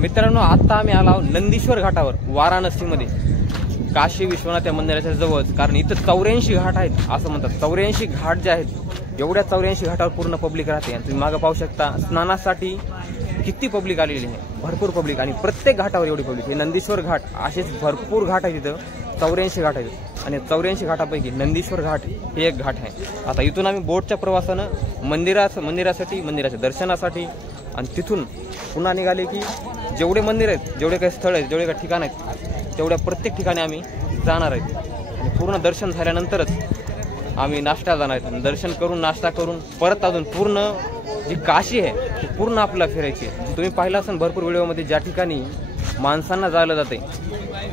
मित्रांनो, आता आम्ही आलो नंदीश्वर घाटावर वाराणसीमध्ये, काशी विश्वनाथ या मंदिराच्या जवळच. कारण इथं 84 घाट आहेत असं म्हणतात. 84 घाट जे आहेत, एवढ्या 84 घाटावर पूर्ण पब्लिक राहते. आणि तुम्ही मागं पाहू शकता स्नानासाठी किती पब्लिक आलेली आहे, भरपूर पब्लिक. आणि प्रत्येक घाटावर एवढी पब्लिक. हे नंदीश्वर घाट असेच भरपूर घाट आहेत तिथं, 84 घाट आहेत. आणि 84 घाटापैकी नंदीश्वर घाट हे एक घाट आहे. आता इथून आम्ही बोटच्या प्रवासानं मंदिरासाठी, मंदिराच्या दर्शनासाठी, आणि तिथून पुन्हा निघाले की जेवढे मंदिर आहेत, जेवढे काही स्थळ आहेत, जेवढे काही ठिकाण आहेत, तेवढ्या प्रत्येक ठिकाणी आम्ही जाणार आहेत. आणि पूर्ण दर्शन झाल्यानंतरच आम्ही नाश्ता जाणार आहेत. दर्शन करून, नाश्ता करून परत अजून पूर्ण जी काशी आहे ती पूर्ण आपल्याला फिरायची आहे. तुम्ही पाहिलं असेल भरपूर व्हिडिओमध्ये, ज्या ठिकाणी माणसांना जायला जाते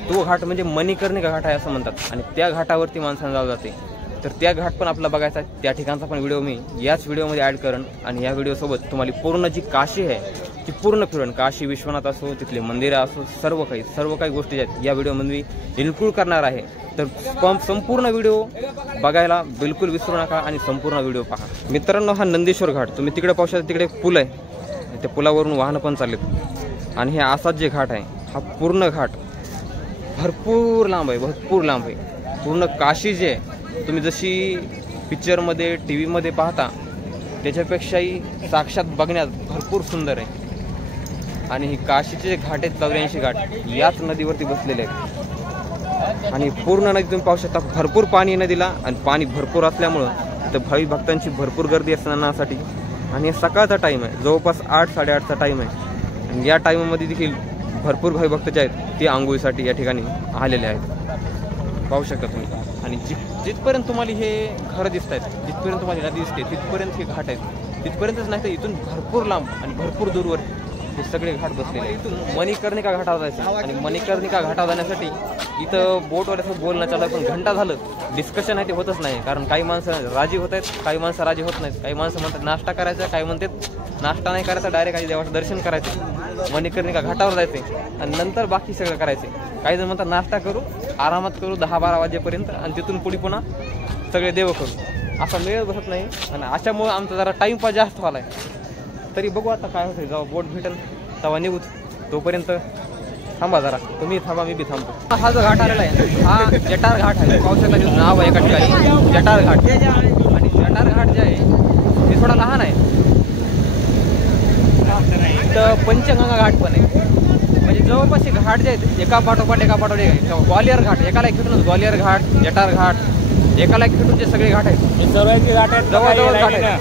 तो घाट म्हणजे मणिकर्णिका घाट आहे असं म्हणतात. आणि त्या घाटावरती माणसांना जायला जाते. तर त्या घाट पण आपल्याला बघायचा आहे. त्या ठिकाणचा पण व्हिडिओ मी याच व्हिडिओमध्ये ॲड करेन. आणि या व्हिडिओसोबत तुम्हाला पूर्ण जी काशी आहे ती पूर्ण फिरून, काशी विश्वनाथ असो, तिथले मंदिरं असो, सर्व काही गोष्टी आहेत या व्हिडिओमध्ये इन्क्लूड करणार आहे. तर संपूर्ण व्हिडिओ बघायला बिलकुल विसरू नका आणि संपूर्ण व्हिडिओ पहा. मित्रांनो, हा नंदीश्वर घाट तुम्ही तिकडे पाहू शकता. तिकडे एक पूल आहे, त्या पुलावरून वाहनं पण चाललेत. आणि हे असाच जे घाट आहे, हा पूर्ण घाट भरपूर लांब आहे. पूर्ण काशी जे आहे, तुम्ही जशी पिक्चरमध्ये, टी व्हीमध्ये पाहता त्याच्यापेक्षाही साक्षात बघण्यात भरपूर सुंदर आहे. आणि ही काशीचे जे घाट आहेत, 84 घाट याच नदीवरती बसलेले आहेत. आणि पूर्ण नदी तुम्ही पाहू शकता, भरपूर पाणी आहे नदीला. आणि पाणी भरपूर असल्यामुळं तर भाविक भक्तांची भरपूर गर्दी आहे स्नानासाठी. आणि सकाळचा टाईम आहे, जवळपास 8-8:30चा टाईम आहे. आणि या टाईममध्ये देखील भरपूर भाविक भक्त जे आहेत ते आंघोळीसाठी या ठिकाणी आलेले आहेत, पाहू शकता तुम्ही. आणि जिथपर्यंत तुम्हाला हे घरं दिसत आहेत, जिथपर्यंत तुम्हाला नदी दिसते तिथपर्यंत हे घाट आहेत. तिथपर्यंतच नाही तर इथून भरपूर लांब आणि भरपूर दूरवर हे सगळे घाट बसलेले आहेत. इथून मणिकर्णिका घाटावर जायचं. आणि मणिकर्णिका घाटावर जाण्यासाठी इथं बोटवाल्याचं बोलणं चाललं, पण घंटा झालं डिस्कशन आहे ते होतच नाही. कारण काही माणसं राजी होत आहेत, काही माणसं राजी होत नाहीत. काही माणसं म्हणतात नाश्ता करायचा, काही म्हणतात नाश्ता नाही करायचा, डायरेक्ट काही देवाचं दर्शन करायचं, मणिकर्णिका घाटावर जायचे आणि नंतर बाकी सगळं करायचे. काही जण म्हणतात नाश्ता करू, आरामात करू 10-12 वाजेपर्यंत, आणि तिथून पुन्हा सगळे देव करू. असा मेळ बसत नाही. आणि अशामुळे आमचा जरा टाईमपास जास्त व्हायला आहे. तरी बघू आता काय होतं, जेव्हा बोट भेटेल तेव्हा निघू. तोपर्यंत थांबा जरा, तुम्ही थांबा, मी बी थांबतो. हा जो घाट आलेला आहे, हा जटार घाट आहे. पाहू शकता नाव आहे एका ठिकाणी जटार घाट. आणि जटार घाट जे आहे ते थोडा लहान आहे. तर पंचगंगा घाट पण आहे. म्हणजे जवळपास हे घाट जे आहेत एका पाठोपाठ एक आहे. ग्वालियर घाट एकाला एक खेटूनच, ग्वालियर घाट, जटार घाट एकाला एक खेटून जे सगळे घाट आहेत, जवळजवळ घाट आहेत,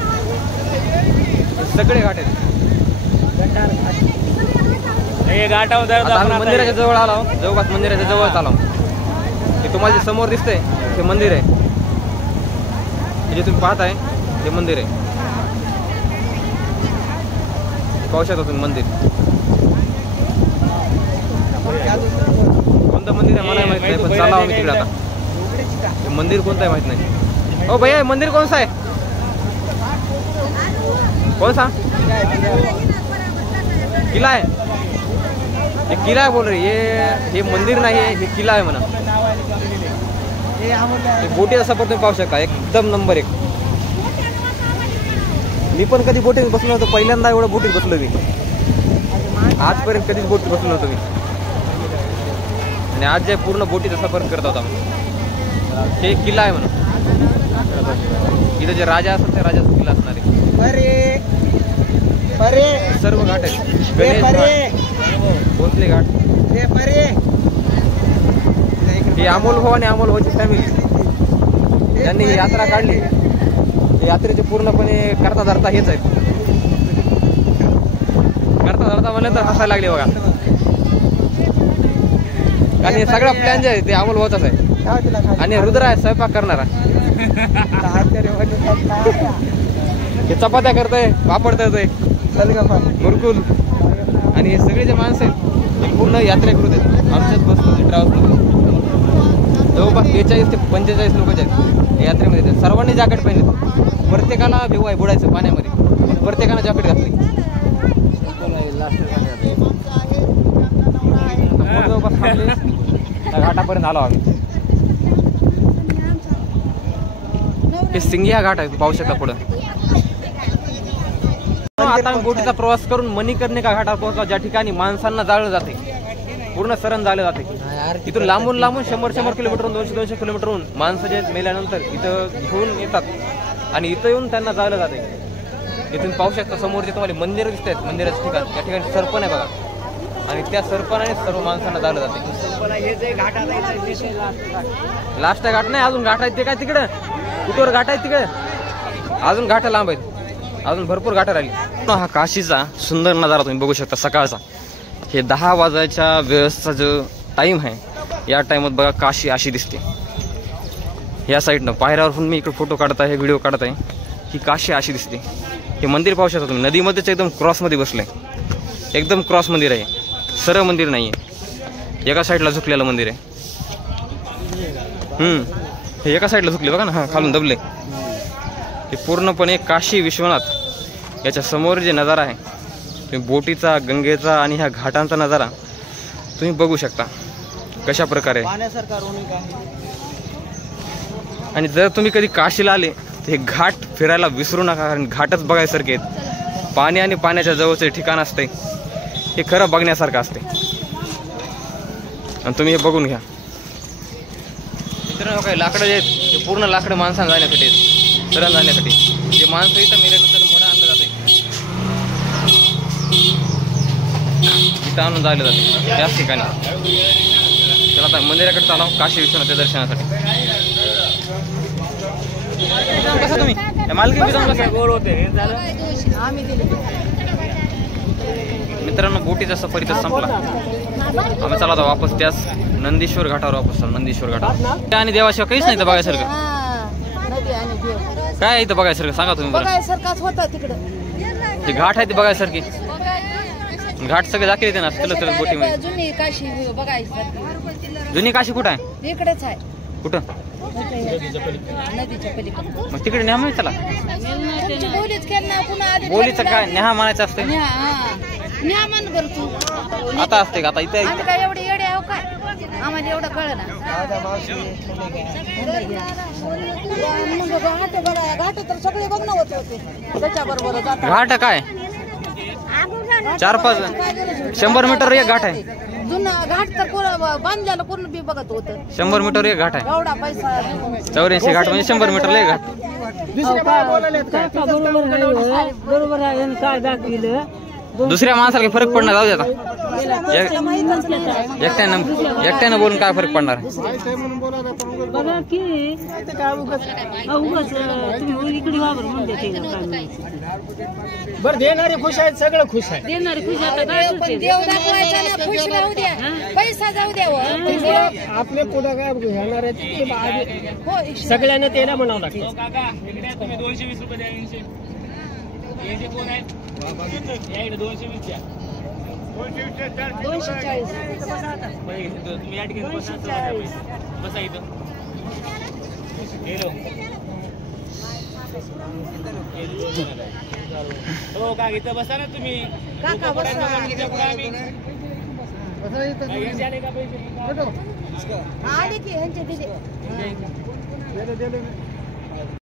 सगळे घाट आहेत. मंदिराच्या जवळ आलो, जवळपास मंदिराच्या जवळच आलो. हे तुम्हाला जे समोर दिसतंय ते मंदिर आहे, हे जे तुम्ही पाहताय ते मंदिर आहे. पाहू शकता तुम्ही मंदिर. कोणतं मंदिर आहे मला माहित नाही, पण चला आम्ही तिकडे आता. हे मंदिर कोणतं आहे माहित नाही. हो भैया, मंदिर कोणतं आहे? कौन सा किला आहे? ये किला आहे बोल रही. ये मंदिर नाही आहे, हे किला आहे म्हणा. बोटीचा सफर तुम्ही पाहू शकता, एकदम नंबर 1. मी पण कधी बोटीत बसलो नव्हतो, पहिल्यांदा एवढं बोटीत बसलो मी. आजपर्यंत कधीच बोटीत बसलो नव्हतो मी. आणि आज जे पूर्ण बोटीचा सफर करत होता. हे किल्ला आहे म्हणून. इथं जे राजा असतात त्या राजाचा किल्ला असणार आहे. सर्व घाट आहेत, गणेश घाट, भोसले घाट. हे अमोल भाऊ आणि अमोल भाऊची फॅमिली त्यांनी ही यात्रा काढली. यात्रेचे पूर्णपणे करता धरता हेच आहेत. करता धरता म्हणलं तर हसायला लागले बघा. आणि सगळा प्लॅन जे आहे ते अमोल भाऊचाच आहे. आणि रुद्र आहे स्वयंपाक करणारा. हे चपात्या करतोय, पापड करतोय, मुरकुल. आणि हे सगळे जे माणसं आहेत ते पूर्ण यात्रेकरू आहेत. आमच्याच बसमध्ये ट्रॅव्हल्समध्ये जवळपास 42 ते 45 लोक जे आहेत यात्रेमध्ये. सर्वांनी जॅकेट पाहिजे. प्रत्येकाला भेऊ आहे बुडायचं पाण्यामध्ये. प्रत्येकानं जॅकेट घातली. जवळपास घाटापर्यंत आलो आम्ही. हे सिंगिया घाट आहे, पाहू शकता पुढं. आता आम्ही बोटीचा प्रवास करून मणिकर्णिका घाटावर पोहोचलो, ज्या ठिकाणी माणसांना जाळलं जाते, पूर्ण सरण जाळलं जाते. इथून लांबून 100 किलोमीटरहून 200 किलोमीटरहून माणसं जे मेल्यानंतर इथं घेऊन येतात आणि इथं येऊन त्यांना जाळलं जाते. इथून पाहू शकता समोर जे तुम्हाला मंदिर दिसत आहेत, मंदिराचं ठिकाण, त्या ठिकाणी सरपण आहे बघा, आणि त्या सरपणाने सर्व माणसांना जाळलं जाते. लास्ट घाट नाही, अजून घाट आहेत ते काय तिकडं, कुठवर घाट आहेत तिकडे, अजून घाट लांब आहेत, अजून भरपूर घाट राहिली. हा काशीचा सुंदर नजारा तुम्ही बघू शकता सकाळचा. हे 10 वाजायच्या वेळेसचा जो टाइम आहे, या टाइमात बघा काशी अशी दिसते. या साईडनं पायऱ्यावरून मी इकडे फोटो काढत आहे, व्हिडिओ काढत आहे, ही काशी अशी दिसते. हे मंदिर पाहू शकता तुम्ही, नदीमध्येच एकदम क्रॉसमध्ये बसलंय, एकदम क्रॉस मंदिर आहे, सरळ मंदिर नाही आहे. एका साईडला झुकलेलं मंदिर आहे. हे एका साईडला झुकले बघा ना, हा खालून दबले. हे पूर्णपणे काशी विश्वनाथ याच्या समोर जे नजारा आहे, तुम्ही बोटीचा, गंगेचा आणि ह्या घाटांचा नजारा तुम्ही बघू शकता कशा प्रकारे. आणि जर तुम्ही कधी काशीला आले तर हे घाट फिरायला विसरू नका, कारण घाटच बघायसारखे आहेत. पाणी आणि पाण्याच्या जवळचे ठिकाण असते, हे खरं बघण्यासारखं असते, आणि तुम्ही हे बघून घ्या. मित्रांनो, काही लाकडं जे आहेत ते पूर्ण लाकडं माणसांना जाण्यासाठी आहेत, सरण जाण्यासाठी. जे माणसं इथं मेल्यानंतर मोडा आणलं जाते, इथं आणून जायला जाते त्याच ठिकाणी. चला आता मंदिराकडे चालाव काशी विश्वनाथच्या दर्शनासाठी. कसं तुम्ही मालकी जाऊन कसं गोळ होते. मित्रांनो, बोटीचा सफर संपला, आम्ही चला आता वापस त्याच नंदीश्वर घाटावर वापस. नंदीश्वर घाटावर आणि देवाशिवाय काहीच नाही इथं बघायसारखं. काय इथं बघायसारखं सांगा तुम्ही बरं. जे घाट आहे ते बघायसारखी, घाट सगळे दाखले येते ना चलत बोटीमध्ये. जुनी काशी कुठं आहे? इकडेच आहे. कुठं? नदीच्या पलीकडे. मग तिकडे न्या चला. बोलीचं काय न्या म्हणायचं असतं आता असते का? आता इथे काय एवढे येडे आहो काय, आम्हाला एवढं कळलं ना. घाट तर सगळे बघणं होत होते त्याच्याबरोबर. घाट काय 4-5 100 मीटर एक घाट आहे. जुना घाट तर बांधलेलं पूर्ण बी बघत होतं. 100 मीटर एक घाट आहे. एवढा पैसा 84 घाट म्हणजे 100 मीटरला एक घाट. बरोबर आहे. काय दाखविलं दुसऱ्या माणसाला फरक पडणार, जाऊ दे आता. एकट्यानं बोलून काय फरक पडणार. बघा की तुम्ही इकडे वावर म्हणते बरं. देणारे खुश आहेत, सगळं खुश आहे. देणारे खुश. आता काय करते? देव दाखवायचा ना, खुश राहू द्या, पैसा जाऊ द्या. आपले पुढे काय घेणार आहेत सगळ्यांना त्याला म्हणावं लागतं. 220 रुपये द्या. कोण आहे? 220 द्या. 240. तुम्ही या ठिकाणी बसा इथं. हो का, इथं बसा ना तुम्ही. काका बसा. आले की ह्यांचे दिले.